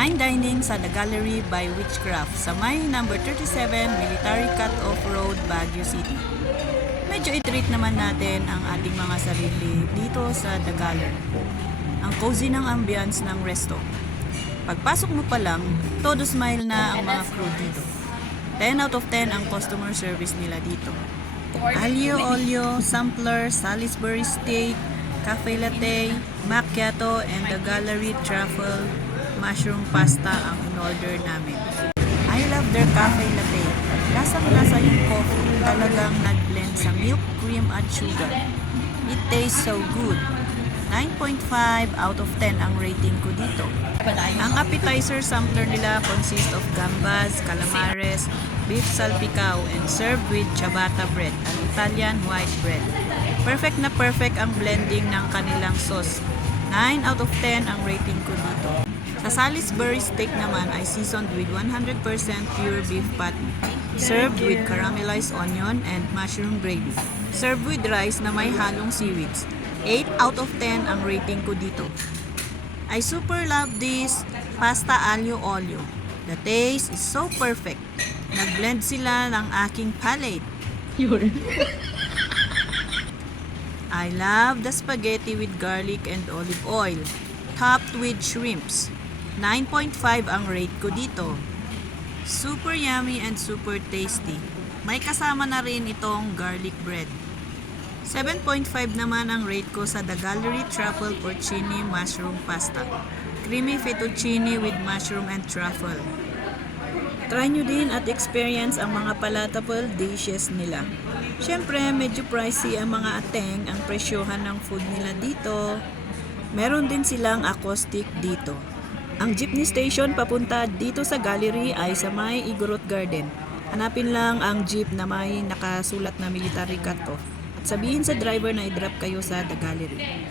Fine dining sa The Gallery by Witchcraft sa may number 37 Military Cut-Off Road, Baguio City. Medyo i-treat naman natin ang ating mga sarili dito sa The Gallery. Ang cozy ng ambience ng resto. Pagpasok mo pa lang, todo smile na ang mga crew dito. 10 out of 10 ang customer service nila dito. Aglio olio, sampler, Salisbury steak, cafe latte, macchiato, and The Gallery truffle mushroom pasta ang in-order namin. I love their cafe latte. Lasang-lasa yung coffee, talagang nag-blend sa milk, cream at sugar. It tastes so good. 9.5 out of 10 ang rating ko dito. Ang appetizer sampler nila consist of gambas, calamares, beef salpicao, and served with ciabatta bread, an Italian white bread. Perfect na perfect ang blending ng kanilang sauce. 9 out of 10 ang rating ko dito. Sa Salisbury steak naman ay seasoned with 100% pure beef patty, served with caramelized onion and mushroom gravy, served with rice na may halong seaweeds. 8 out of 10 ang rating ko dito. I super love this pasta aglio olio. The taste is so perfect. Nag-blend sila ng aking palate. I love the spaghetti with garlic and olive oil, topped with shrimps. 9.5 ang rate ko dito. Super yummy and super tasty. May kasama na rin itong garlic bread. 7.5 naman ang rate ko sa The Gallery Truffle Porcini Mushroom Pasta. Creamy fettuccine with mushroom and truffle. Try nyo din at experience ang mga palatable dishes nila. Siyempre, medyo pricey ang mga ateng ang presyohan ng food nila dito. Meron din silang acoustic dito. Ang jeepney station papunta dito sa gallery ay sa may Igorot Garden. Hanapin lang ang jeep na may nakasulat na military cut-off at sabihin sa driver na i-drop kayo sa The Gallery.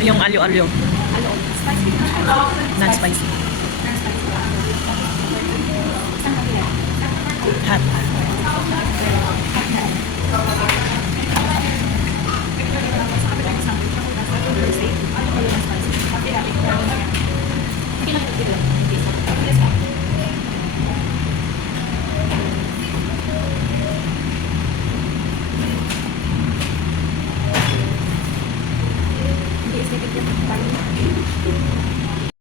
Yung alyo-alyo. Non-spicy. Hot.